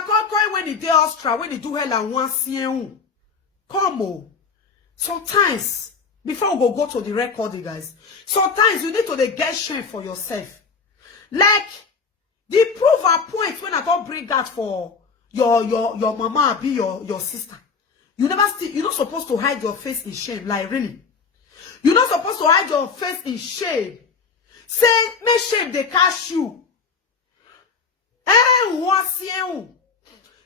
call when he did Austria, when he do hell and one CN. Come on. Sometimes, before we go to the recording, guys, sometimes you need to get shame for yourself. Like, the proof a point when I don't bring that for your mama be your sister. You're not supposed to hide your face in shame. Like, really. You're not supposed to hide your face in shame. Say, make shame they catch you.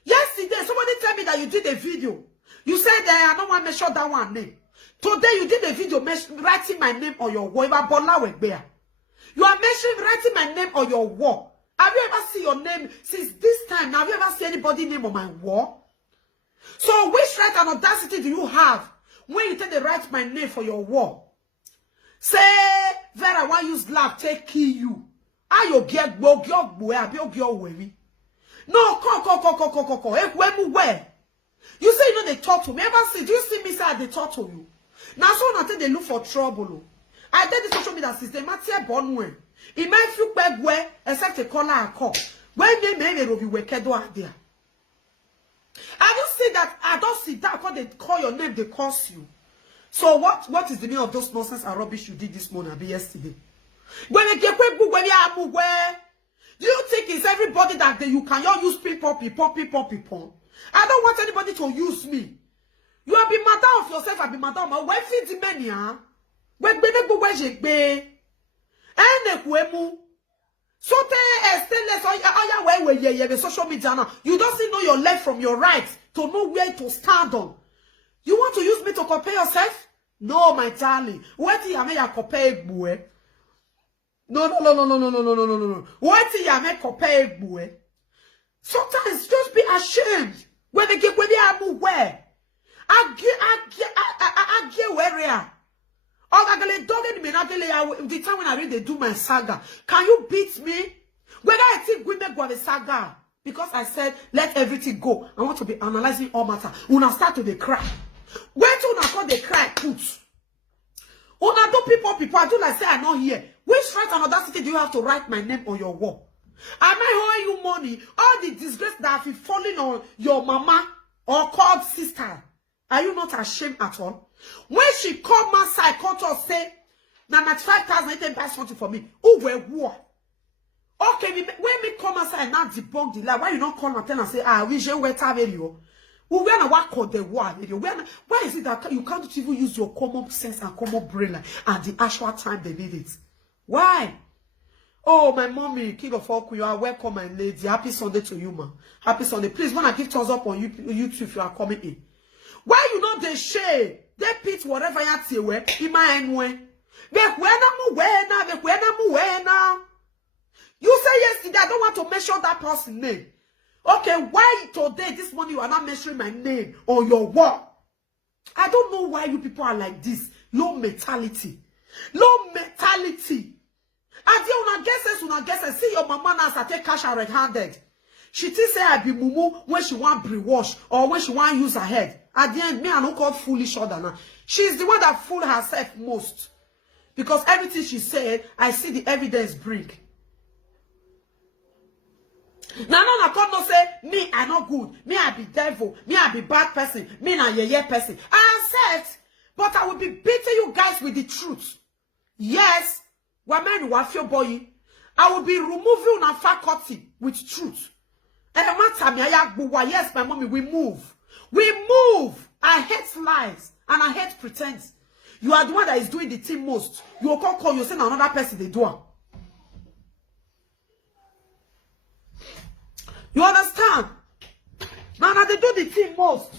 Yesterday, somebody tell me that you did a video. You said I don't want to mention that one name. Today you did a video writing my name on your wall. You are mentioning writing my name on your wall. Have you ever seen your name since this time? Have you ever seen anybody's name on my wall? So which right and audacity do you have when you tell the write my name for your wall? Say, Vera, why use lab take kill you? Are you get no, come. Where? You say you know they talk to me. Ever see? Do you see me say they talk to you? Now so not they look for trouble. I did the social media system. Matia Bonwe. It might feel bad where except a caller and call. When they may be wicked there. I don't see that. I don't see that. When they call your name, they curse you. So what is the meaning of those nonsense and rubbish you did this morning? Be yesterday. When they get quick book, when you are where do you think it's everybody that you can use people? I don't want anybody to use me. You have been matter of yourself. I've been matter of my wife. Feed the many, huh? When be so the social media now. You don't know your left from your right to know where to stand on. You want to use me to compare yourself? No, my darling. What do you mean compare boy? No. What do you mean compare boy? Sometimes just be ashamed when they get where I get where the time when I read they do my saga. Can you beat me? Whether I think women go the saga because I said let everything go. I want to be analyzing all matter. Una start to the cry. When to una call the cry put. Una do people. I do like say I'm not here. Which right and audacity do you have to write my name on your wall? Am I owing you money? All the disgrace that have fallen on your mama or called sister. Are you not ashamed at all? When she called my side, called to say, now 95,000 they buy something for me. Who were war? Okay, when me come outside and now debunk the lie, why you not call and tell and say, we just wait a video? Who we are what called the war video? Why is it that you can't even use your common sense and common brain at the actual time they need it? Why? Oh, my mommy, King of Folk, you are welcome, my lady. Happy Sunday to you, man. Happy Sunday. Please, when I give thumbs up on YouTube if you are coming in. Why you not they share? They pit whatever you see where in my anyway. You say yesterday I don't want to mention that person's name. Okay, why today, this morning, you are not mentioning my name on your wall? I don't know why you people are like this. Low mentality. And then una guesses, see your mama now take cash her red-handed. She thinks say I be mumu when she want brainwash or when she want use her head. At the end, me I don't call foolish other now. She's the one that fooled herself most. Because everything she said, I see the evidence bring. Now, no, no say, me, I not good. Me, I be devil. Me, I be bad person. Me, I ye person. I accept, but I will be beating you guys with the truth. Yes, woman, you are your boy. I will be removing your faculty with truth. And yes, my mommy, we move. We move. I hate lies and I hate pretense. You are the one that is doing the thing most. You will call you send another person they do. You understand? Now they do the thing most.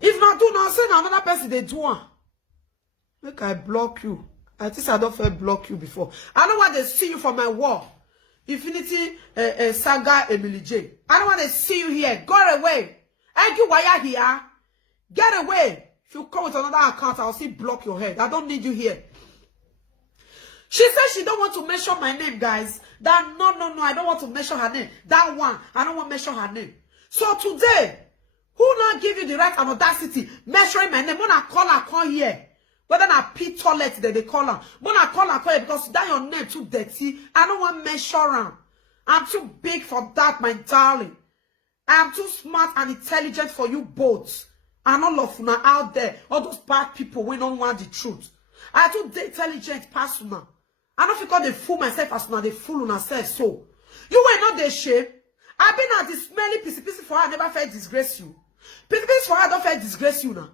If not do not send another person they do. Make I block you. I think I don't feel block you before. I don't want to see you from my wall. Infinity Saga Emily J. I don't want to see you here. Go away. Thank you why you're here. Get away. If you come with another account, I'll see block your head. I don't need you here. She said she don't want to mention my name, guys. That no, I don't want to mention her name. That one, I don't want to mention her name. So today, who not give you the right and audacity measuring my name? When I call here. Whether I pee toilet that they call her. When I call her because that your name too dirty, I don't want to measure her. I'm too big for that, my darling. I am too smart and intelligent for you both. And all of you out there, all those bad people, we don't want the truth. I am too intelligent, personal. I don't think they fool myself as now they fool on themselves. So, you were not the shame. I've been at the smelly pissy for her, I never felt disgrace you. Pissy for her, I don't feel disgrace you now.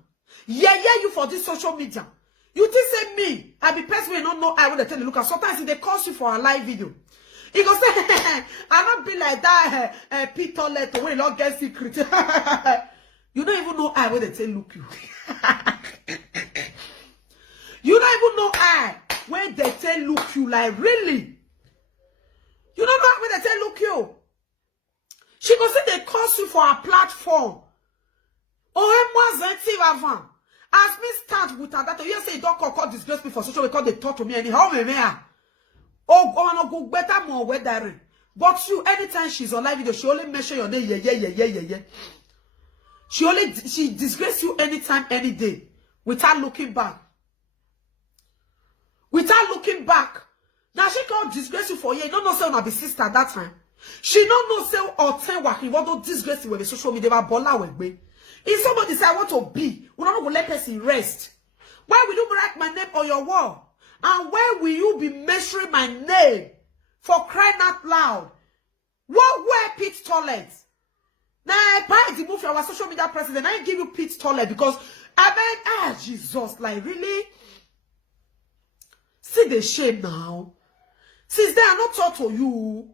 Yeah, you for this social media. You think say me, I be person we don't know I would tell you, look at sometimes if they call you for a live video. He go say, I not be like that, Peter letter, when you not get secret. You don't even know I when they tell look you. You don't even know I when they tell look you, like really. You don't know when they tell look you. She go say they call you for a platform. Oh, moi, zentive avant. As me start with her, that you say don't call disgrace me for social because they talk to me anyhow, me. Oh, no, go better more weather. But you, anytime she's on live video, she only mention your name, yeah. She disgrace you anytime, any day, without looking back. Without looking back. Now she can't disgrace you for you. You don't know say ona be sister at that time. She don't know say or ten working. What don't disgrace you with the social media bola wegbe. If somebody say I want to be, we don't go let person rest. Why will you write my name on your wall? And where will you be measuring my name for crying out loud? What were pit toilet? Now I buy the move for our social media president. I give you pit toilet because I mean, Jesus, like really? See the shame now. Since they are not taught to you.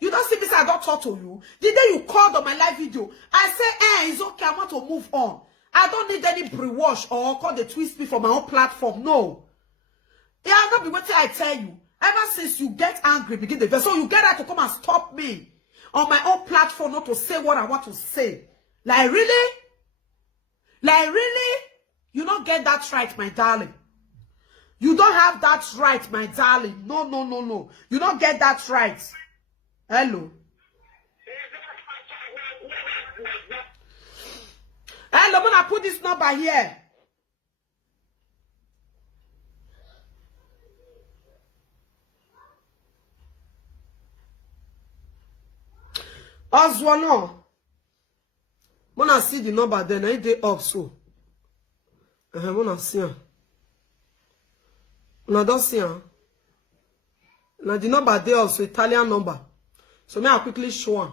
You don't see me say I don't talk to you. The day you called on my live video, I say, it's okay, I want to move on. I don't need any brainwash or call the twist me for my own platform. No. Yeah, I'll not be waiting, I tell you. Ever since you get angry, begin the verse. So you get her to come and stop me on my own platform not to say what I want to say. Like really? Like really? You don't get that right, my darling. You don't have that right, my darling. No. You don't get that right. Hello. Hello, I'm gonna put this number here. Oswano. I'm gonna see the number then. I dey up so. I'm gonna see her. I don't see her. Now the number there also Italian number. So may I quickly show her.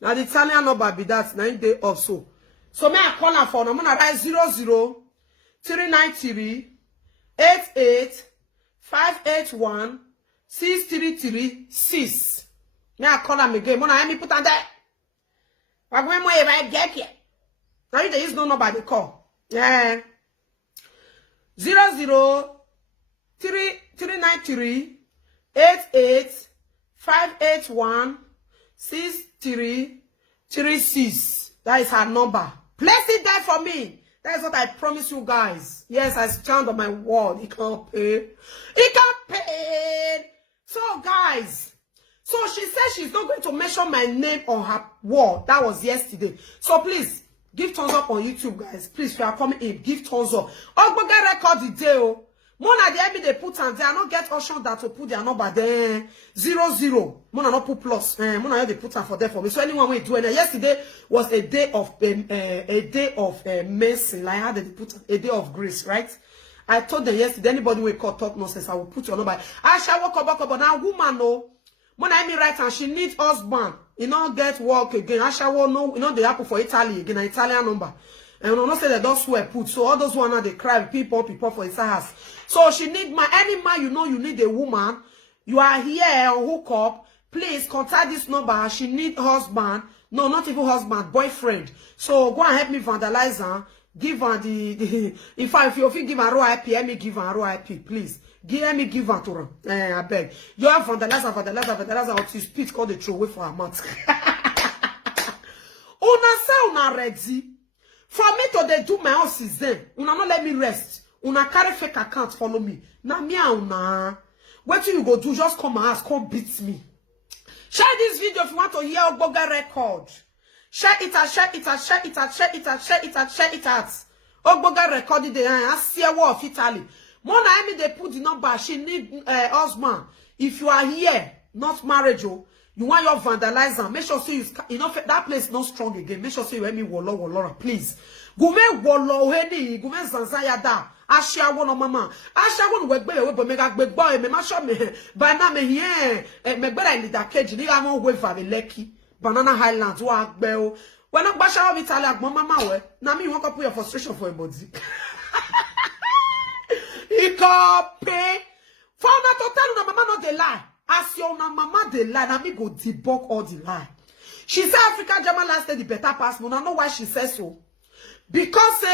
Now the Italian number be that 9 day off so. So may I call her phone. I'm gonna write 00 393 88 581 6336. May I call her again? Mona me put on there. But when I get here, now there is no number they call. Yeah. 00 393 88 581 6336. That is her number. Place it there for me. That is what I promise you guys. Yes, I stand on my word. It can't pay. It can't pay. So guys, so she said she's not going to mention my name on her wall. That was yesterday. So please give thumbs up on YouTube, guys. Please, if you are coming in, give thumbs up. Ogboge record the day. Mona the they put and they are not get option that to put their number there 00. Mona not put plus. Mona they put her for there for me. So anyone will do it. Yesterday was a day of mercy. Like how they put a day of grace, right? I told them yesterday anybody will call talk nonsense. I will put your number. I shall walk back up. Now woman no. Mona I mean right and she needs husband. You know get work again. I shall no. You know they happen for Italy again. An Italian number. And we not say they don't swear put. So all those one they cry people for his house. So she need any man you know you need a woman. You are here on hook up. Please contact this number. She need husband. No, not even husband, boyfriend. So go and help me vandalize her. Give her the if you give her ROIP, let me give her ROIP, please. Let me give her to her. I beg. You have vandalize her until spit call the throw away for her mouth. Una say una ready. For me to they do my own season, una not let me rest. Una carry fake account follow me. Na me una. What you go do? Just come and ask, come beat me. Share this video if you want to hear Ogboge record. Share it out, share it out, share it out, share it out, share it out, share it out. Ogboge recorded the I see a war of Italy. Mona me they put the number. She need husband. If you are here, not marriage, oh. You want your vandalizer. Make sure say you know that place not strong again. Make sure say you help me wolo, please. Gume wolo heni, gume zanzaya da. Asha wono mama. Asha wono wegbe we bo mega gbe boy me ma show me. Bana me here. Me gbera ni da keji ni ga won we fa me Lekki. Banana Highlands wa gbe o. When I bash out Italy agbon mama we. Na me you want to put your frustration for a body. He copy. For na to tell you mama not the lie. As your mama the lie, na me go debunk all the lie. She said Africa German last day the better pass. I know why she says so. Because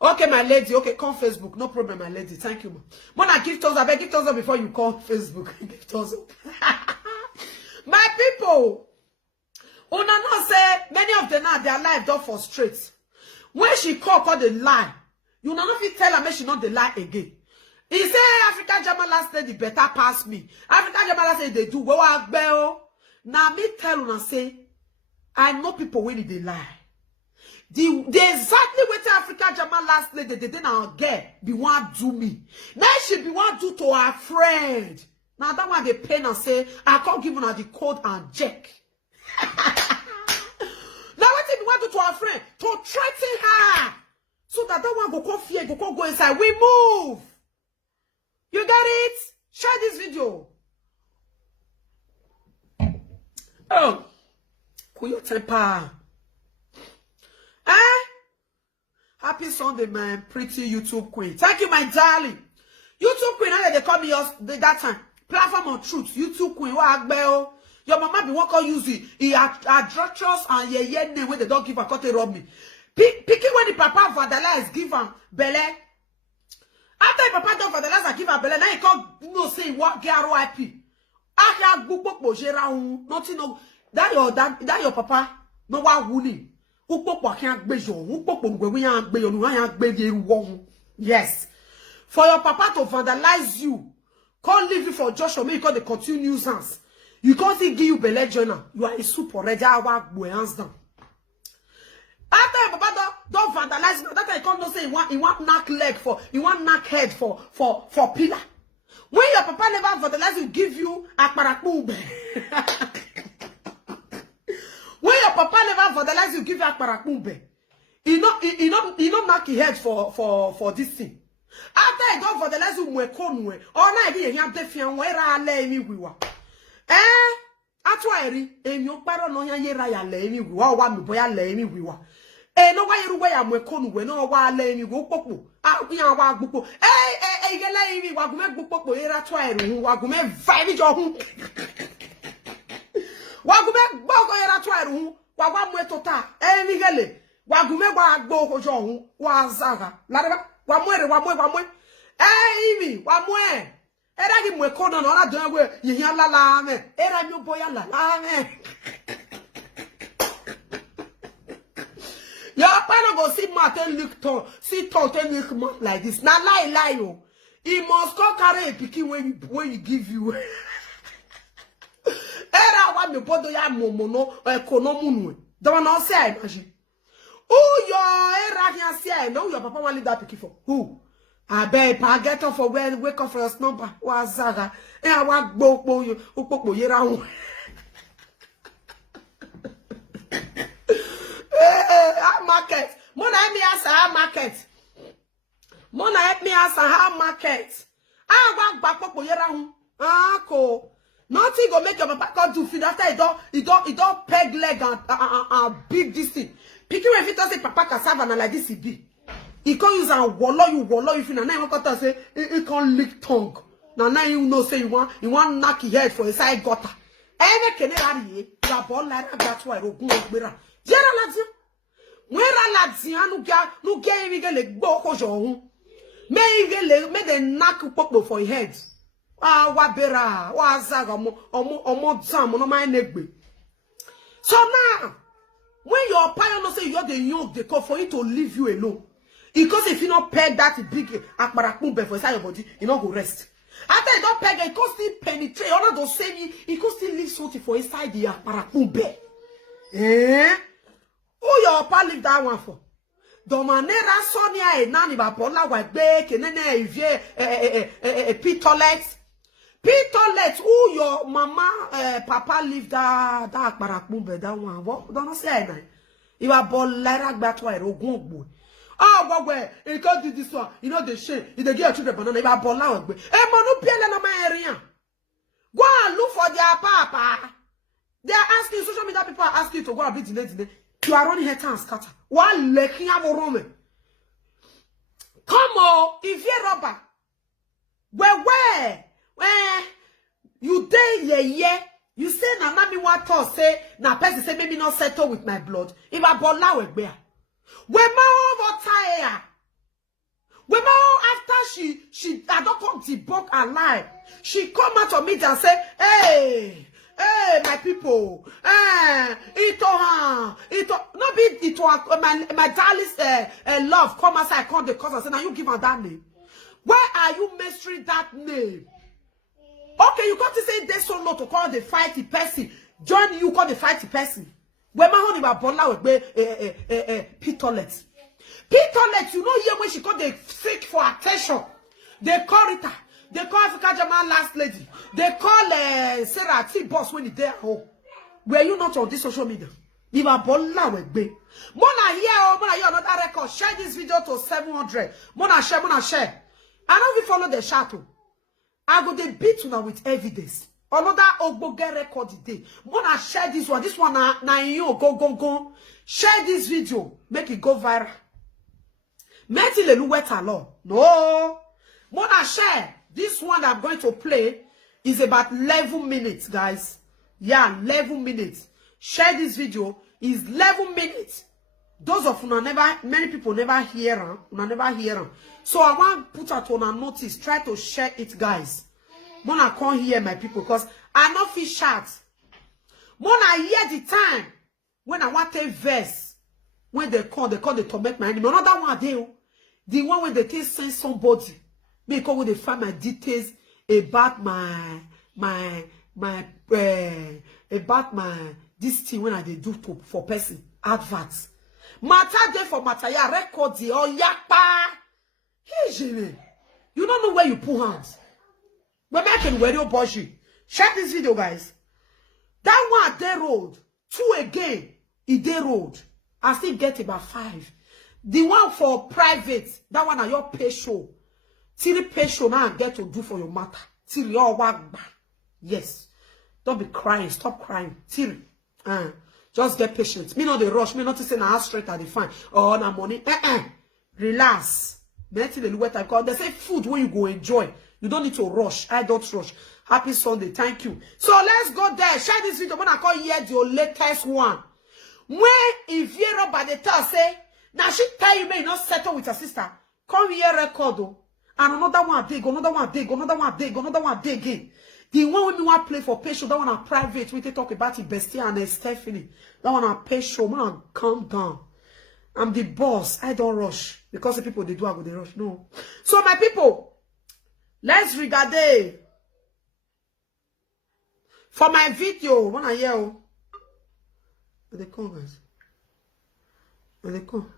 okay, my lady. Okay, come Facebook. No problem, my lady. Thank you. Mona, give thumbs up. Give thumbs up before you call Facebook. Give thumbs up. My people. Una no say many of them now their life don't frustrate. When she call the lie, you know if you tell her, make she not the lie again. He say Africa German last day the better pass me. Africa German last day they do well. Now me tell una say I know people when they lie. The exactly what Africa German last lady they didn't get be one do me. Now she be one do to her friend. Now that one they pain and say I can't give her the code and check. Now what if you want to do to her friend to threaten her so that one go come fear go inside. We move. You get it? Share this video. Oh, cool your temper. Happy Sunday, my pretty YouTube queen. Thank you, my darling. YouTube queen, how they call me that time. Platform of truth. YouTube queen, what bell? Your mama be what call use it. He adulterous and ye name when they don't give a cut rob me. Picking when the papa vandalize give him belle. After the papa don't vandalize and give him belle, now he can't no say what get RIP. After book nothing no that your papa no wa wuni. Yes. For your papa to vandalize you, can't leave you for Joshua, make you the continue nuisance. You can't see give you belly journal. You are a super ready hands down. After your papa don't vandalize you, that I can't say he want knock leg for, he want knock head for pillar. When your papa never vandalize you, give you a parakube. When your papa never vandalize you, give you a parakumbe. He not knock his head for this thing. After he don't vandalize you, mwekonwe. Or na ebi yam defian wera ale emi wiwa. Atwa eri enyo paro no yan yera ya le emi wiwa. O wa mi boya le emi wiwa. No wa yeru wa ya mwekonwe no wa ale emi wo popo. Yan wa gbopo. Yele emi wa gume gbopo era atwa eri hu wa gume vibe jo hu. Wagume bogo yera twaru wagwa mwetota enigele wagume gwa agbo kojo hu wazaga lareba wamwe imi wamwe era gi mwekono no na don we yiyan lala me era mi boya lala me your papa go see Martin look tall see tall ten look like this na lie o he must go carry a pikin when you give you era wa me bodo ya momono ekonomu nu don't know say imagine who your era can say no your papa want leave that pikin for who I beg pa get up for when wake up for your number wa zaga wa gbogbo yo opopo yera hun market mona help me answer how market mona help me answer how market wa gba popo yera hun ko nothing go make your papa come do feed after he don't peg leg and big this thing. Pikin when fit say papa cassava na like this he be. He can't use and wallow you feel na you want to say he can't lick tongue. Now you know say you want knock your head for a side gutter. Ene kene ari la ball like that why ogun ogbera. Jera ladin. Wera ladin no get even get le gbo ko jo hun. Me dey knock popo for your head. Wabera, wazaga, omo zam, no my negbe. So now, when your parents say you're the yoke, they call for you to leave you alone. Because if you not peg that big akbarakumbe for inside your body, you not go rest. After you don't peg it, you can still penetrate. All of those same, you can still leave something for inside the akbarakumbe. Who your pa leave that one for? Domanera Sonia nani ba pola wa be kenene evie toilet. P-toilet, who your mama, papa leave that barakmube, that one. What? Don't say that. If I bought like that, why? Oh, well, you can't do this one. You know the shame. If they get children banana, if I bought like that. Eh, manu piele na my area. Go and look for their papa. They are asking, social media people are asking you to go and be delayed. You are running here and scatter. One lecking up a room. Come on, if you're rubber. Where? You day yeah. You say na mami what to say na person say maybe not settle with my blood. If I bola we bear. We ma over tire. We ma after she I don't come to book alive. She come out of me and say, hey, my people, no be my darling love come outside come the cause and say now you give her that name. Why are you mastering that name? Okay, you got to say this so not to call the fighty person. Join you call the fighty person. When my honey about Bola with P-toilet. P-toilet, you know here when she called the seek for attention. They call Rita. They call Africa German last lady. They call Sarah T boss when he there home. Were you not on this social media? You are Bola with B. Mona here another record. Share this video to 700. Mona share. I don't even follow the shadow. I go they beat now with evidence. Another Ogboge record today. Mona share this one. This one na you go. Share this video. Make it go viral. Make it a wet alone. No. Mona share. This one I'm going to play is about 11 minutes, guys. Yeah, 11 minutes. Share this video. Is 11 minutes. Those of you many people never hear them. So I want to put out on a notice. Try to share it, guys. Mona can't hear my people because I not feel shout. Mona hear the time when I want a verse. When they call they torment my enemy. Another one they the one when they can send somebody. Because when they find my details about this thing when I they do for person adverts. Matter there for matter ya record the or yakpa. Hey Jimmy, you don't know where you put hands. We're making radio bullshit. Share this video, guys. That one they road. 2 again. They road. I still get about 5. The one for private. That one are your pay show. Till pay show now get to do for your matter. Till your work. Yes. Don't be crying. Stop crying. Till. Just get patient. Me not the rush. Me not to say na straight at the fine. Oh, na money. Relax. They say food when you go enjoy. You don't need to rush. I don't rush. Happy Sunday. Thank you. So let's go there. Share this video. When I call here your latest one. When if you're by the tell say, now she tell you may not settle with her sister. Come here record. And another one dig, another one dig, another one dig, another one dig again. The one when we want play for pay show, that one are private. We talk about it, Bestia and Stephanie. That one are pay show. Man, calm down. I'm the boss. I don't rush. Because the people they do, I go they rush. No. So my people, let's regard it. For my video, when I hear, they come, guys. They come.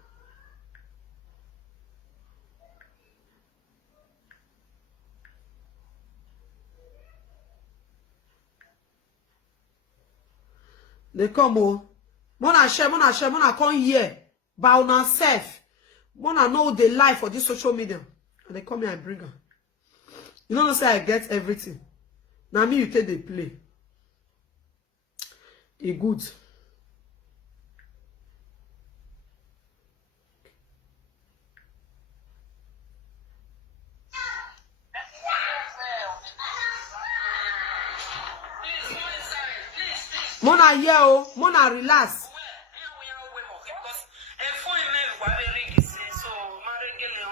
They come, oh. Mona come here. By on self. Mona know the life for this social media. And they come here and bring her. You don't know say I get everything. Now me you take the play. It good. Mona here, oh. Mona relax.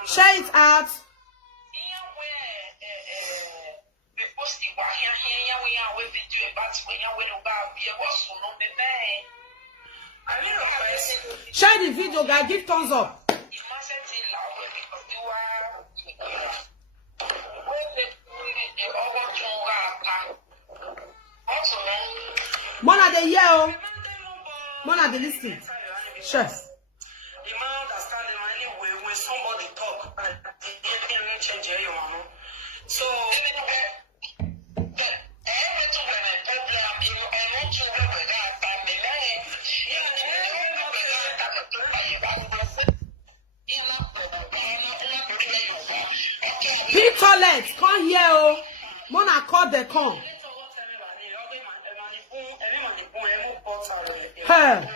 Share it out. Share the video, guys. Give thumbs up. Mona the yell. Mona the listening. Sure. When somebody talk and change your so Juliet, come here, oh. Mona call the come. Hey.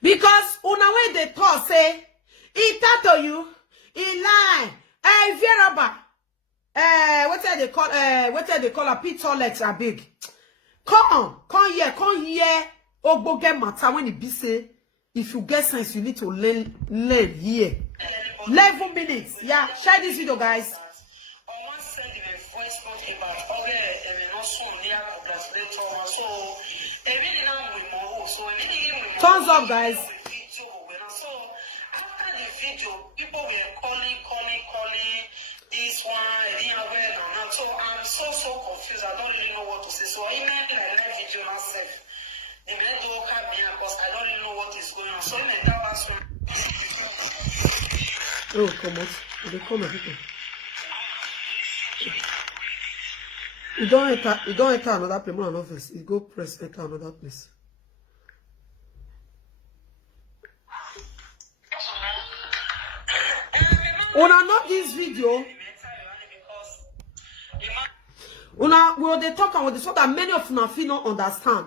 Because una way they talk say, he tattoo you, he lie, Veraba. What they call a pit toilets are big. Come here. Ogbo get matter when it be say, if you get sense, you need to learn here. 11 minutes. Yeah, share this video, guys. Thumbs up, guys. After the video, people were calling this one, I didn't aware now. So I'm so confused. I don't really know what to say. So I emailed that video myself. The men don't come here because I don't really know what is going on. So I emailed that one. Oh, come on. They come people. You don't enter another place, more another place. You go press enter another place. Una know this video. Una will they talk and so that many of una feel not understand.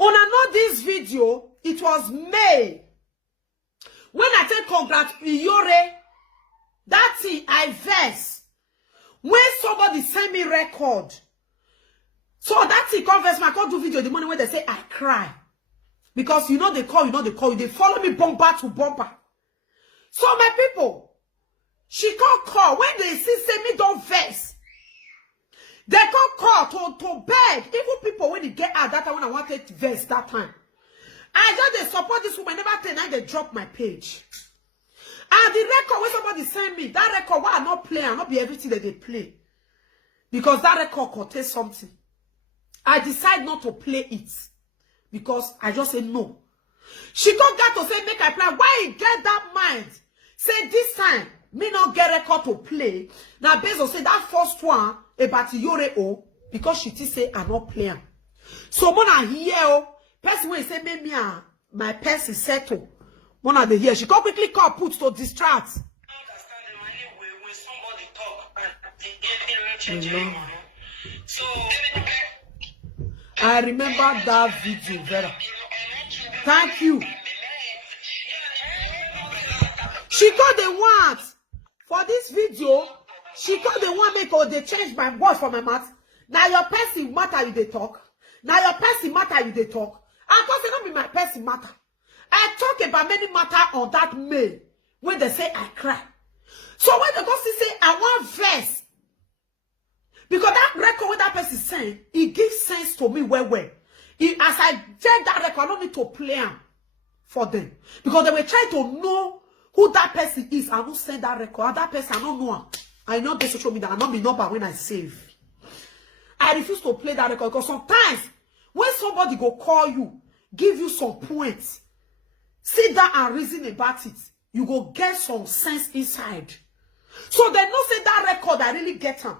Una know this video. It was May. When I take congrats Iyore, that thing I verse. When somebody send me record. So that thing confess my call do video the morning when they say I cry. Because you know they call, they follow me bumper to bumper. So my people, she can't call. When they see say me don't vex, they can't call to beg. Even people when they get out that time when I wanted to vex that time. I just they support this woman never tell they drop my page. And the record when somebody send me, that record why I not play and not be everything that they play. Because that record contains something. I decide not to play it. Because I just say no. She can't get to say make I play. Why he get that mind? Say this time, me not get record to play. Now based on say that first one about Iyore O, because she say I not playing. So mona here oh, person when say me my person settle. Mona the here. She can't quickly call put to distract. When somebody talk and the so I remember that video very. Thank you. She got the ones for this video. She got the one make they change my word for my mouth. Now your person matter you they talk. Now your person matter you they talk. I thought it not be my person matter. I talk about many matter on that mail when they say I cry. So when they go see say I want verse. Because that record with that person saying, it gives sense to me well. As I check that record, I don't need to play them for them. Because they were trying to know who that person is. I don't send that record. And that person, I don't know him. I know the social media. I know the number when I save. I refuse to play that record. Because sometimes, when somebody go call you, give you some points, sit down and reason about it, you go get some sense inside. So they don't say that record, I really get them.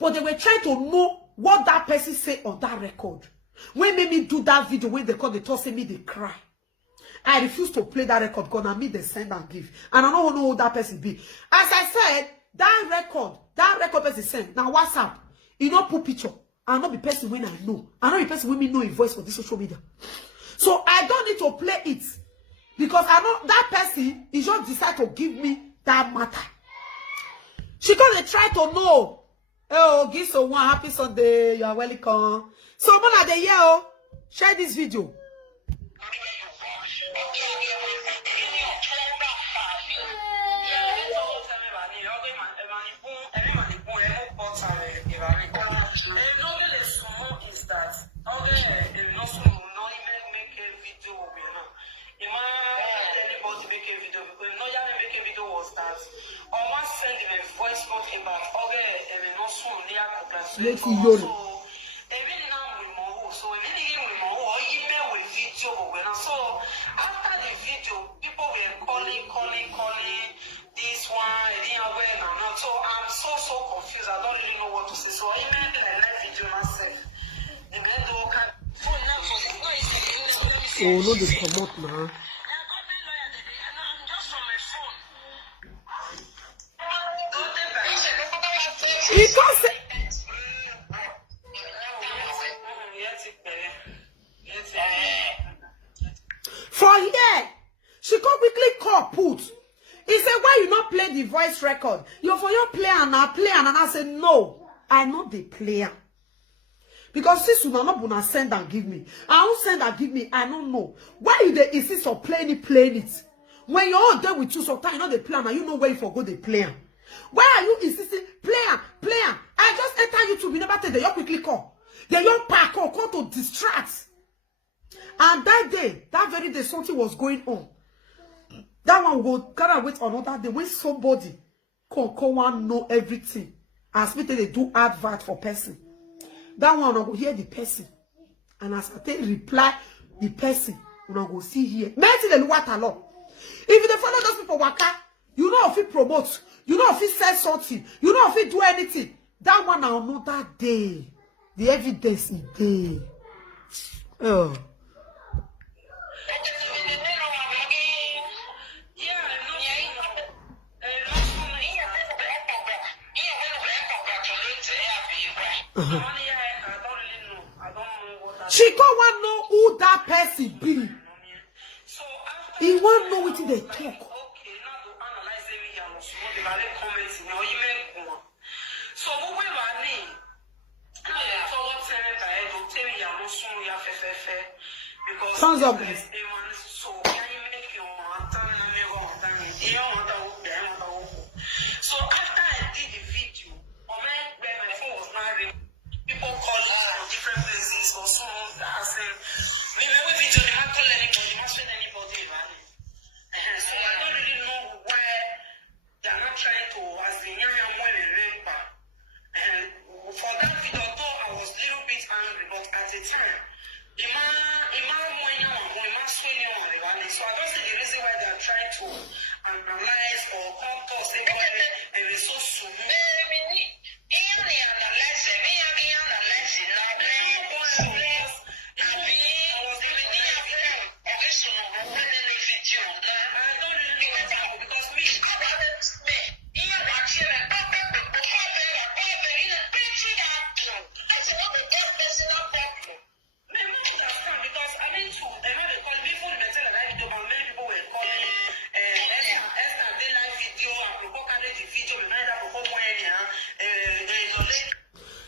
But they were trying to know what that person say on that record. When made me do that video, when they call the toss me, they cry. I refuse to play that record because I me they send and give. And I don't know who that person be. As I said, that record person send. Now WhatsApp, you don't put picture. I not be person when I know. I not be person when me know a voice for this social media. So I don't need to play it. Because I know that person is just decide to give me that matter. She gonna try to know. Oh, give so one happy Sunday. You are welcome. So, Mona the year, oh, share this video. Let's see your. So after the video, people were calling this one, I didn't aware now. So I'm so confused. I don't really know what to say. So I emailed the live video myself. The men don't come. Oh, no, they come out now. Because for here, she come quickly call put. He said, why you not play the voice record? You for your player and I said, no, I know the player. Because since you not gonna send and give me, I don't send and give me, I don't know. Why you they insist on playing it? When you're all there with you, sometimes you know the player, and you know where you forgo the player. Why are you insisting, player? I just enter YouTube, you never tell the you quickly call. The young pack call to distract. And that day, that very day, something was going on. That one will gotta wait another day when somebody come one know everything. As me they do advert for person. That one will hear the person. And as I take reply the person, we go see here. Mention the what a lot. If they follow those people waka, you know if he promote, you know if he says something, you know if he do anything. That one now know that day. The evidence is there. Oh. She don't want know who that person be. He want know what they talk. So thumbs up, guys. So after I did the video, my phone was not ringing. People calling from different places or someone asking, maybe video they can't call anybody, they must send anybody around. So I don't really know where they are not trying to as the young one in Rempa. And for that video, though I was a little bit angry, but at the time, so I don't see the reason why they are trying to analyze or come to say a resource.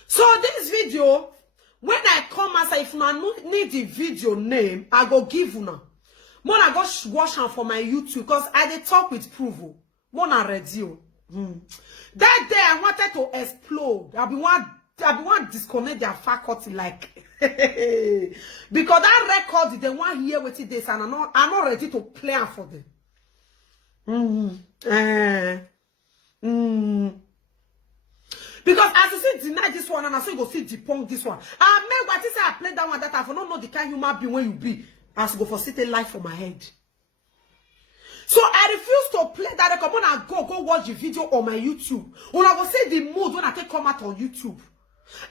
So this video, when I come as if I need the video name, I go give you now. Mona go watch am for my YouTube because I dey talk with proof. Mona radio. That day I wanted to explode. I be one disconnect their faculty like because that record they want hear what it is and I'm not ready to play am for them. Because as you see deny this one and I say go see debunk this one. I make what you say I play that one that I for not know the kind human being when you be as go for sitting life for my head. So I refuse to play that record. When I go watch the video on my YouTube. When I go see the mood when I take come out on YouTube.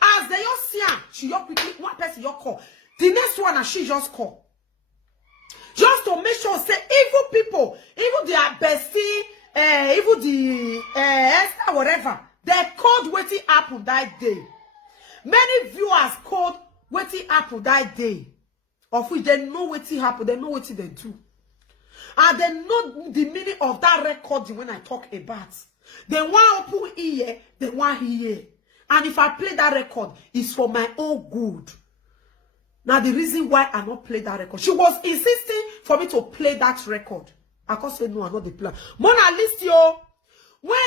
As they just see her, she just quickly one person you call. The next one and she just call. Just to make sure say evil people, even the bestie, even the Esther, whatever, they called waiting apple that day. Many viewers called waiting apple that day. Of which they know what happened, they know what they do. And they know the meaning of that recording when I talk about. They want open ear, they want hear. And if I play that record, it's for my own good. Now the reason why I not play that record, she was insisting for me to play that record. I can't say no, I'm not the plan. Mona list yo. When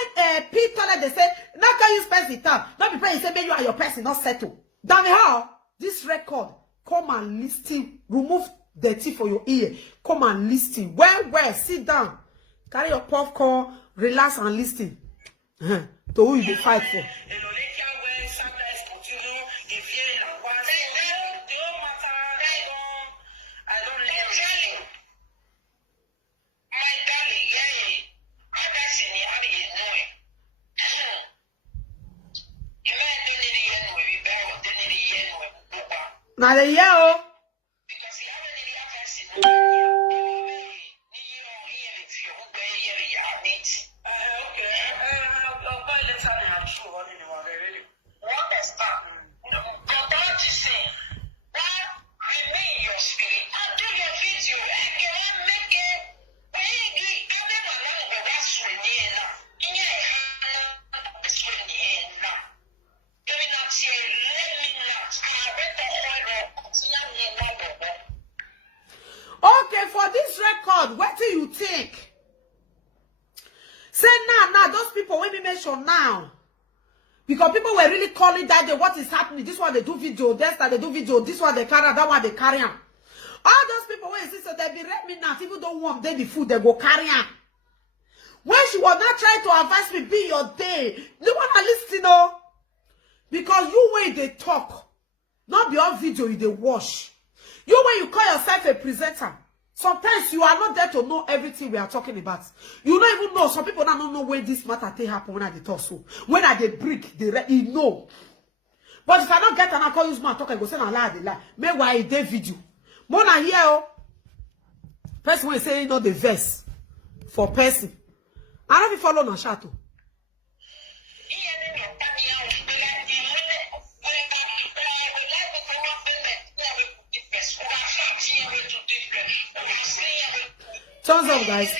Peter they said, now can you spend the time? Not be praying, say maybe you are your person, not settle. Damn how this record, come and listen, remove dirty for your ear. Come and listen. Well, sit down. Carry your popcorn, relax and listen. To who you fight for. Now the yell. people when we mention now. Because people were really calling that day, what is happening? This one they do video, that they do video, this one they carry, that one they carry on. All those people when you see, so they be remnants, even don't want them the food, they go carry on. When she was not trying to advise me, be your day. No one are listening, no. Because you when they talk, not be on video, you they watch. You when you call yourself a presenter, sometimes you are not there to know everything we are talking about. You don't even know. Some people don't know when this matter they happen when I they talk so. When I they break, you know. But if I don't get an alcohol use my talk, I go say a lie, they lie. Meanwhile, they video. More than here, oh. Person when say you know the verse for person. I don't follow no shadow. Thumbs up, guys.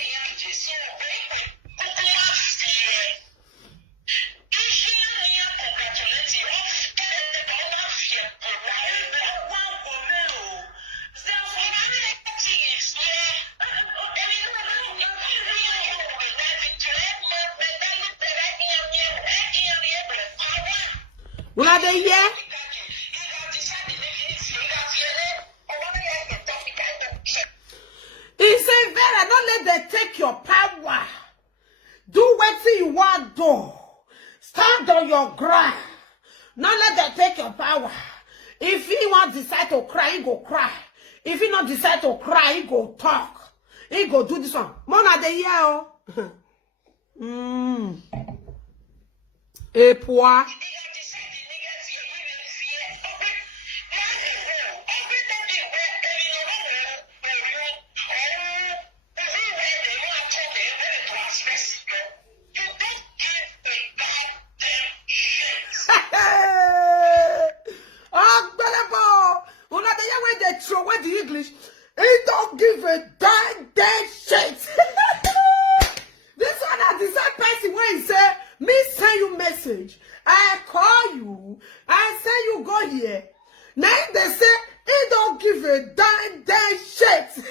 Will I be here? He said, Vera, don't let them take your power. Do what you want to do. Stand on your ground. Don't let them take your power. If he want decide to cry, he go cry. If he not decide to cry, he go talk. He go do this one. Mona de here, oh. Et pois. Throw away the English. He don't give a damn shit. This one I decide person when he say, me send you message. I call you. I say you go here. Now they say, he don't give a damn shit.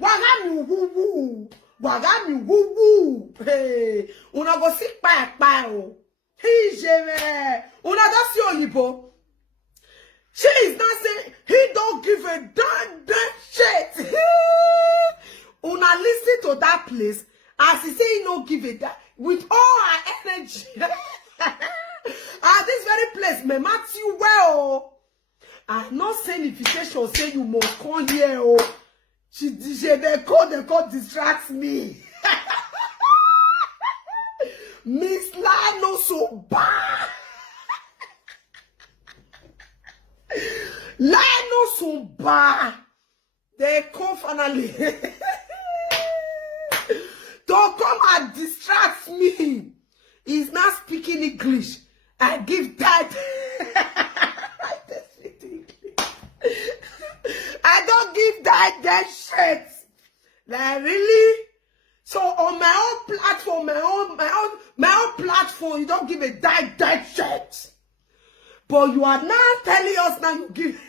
Wagami woo woo. Wagami woo woo. Hey. Una go sit pa o. He jeme. Una do si olibo. She is not saying he don't give a damn shit. Una listen to that place as he say he don't give a damn with all her energy. At this very place, me Matthew well. I'm not saying invitation say you must come here. Oh, they call distracts me. Miss La no so bad. La no so bad. They come finally to come and distract me. He's not speaking English. I give that. I don't give that shit. Like really? So on my own platform, my own platform, you don't give a that shit. But you are now telling us now you give.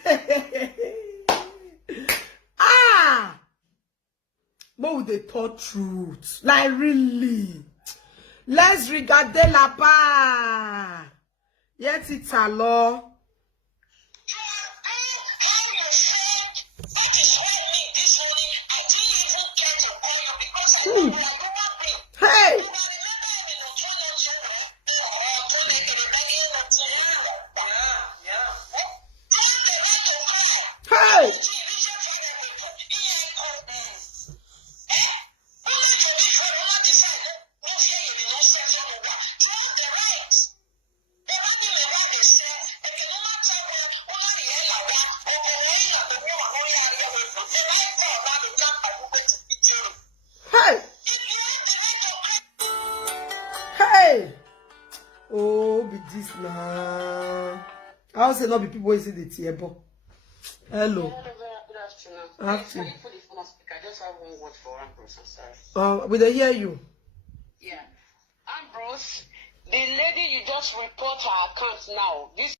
But they thought truth. Like really. Let's regarder la part. Yet it's a law. Hey! Hey! Hey! Oh, be this now. I also not be people who say the table. Hello. Good afternoon. Afternoon. For the phone speaker, I just have one word for Ambrose. I'm sorry. We don't hear you. Yeah. Ambrose, the lady you just report her account now. This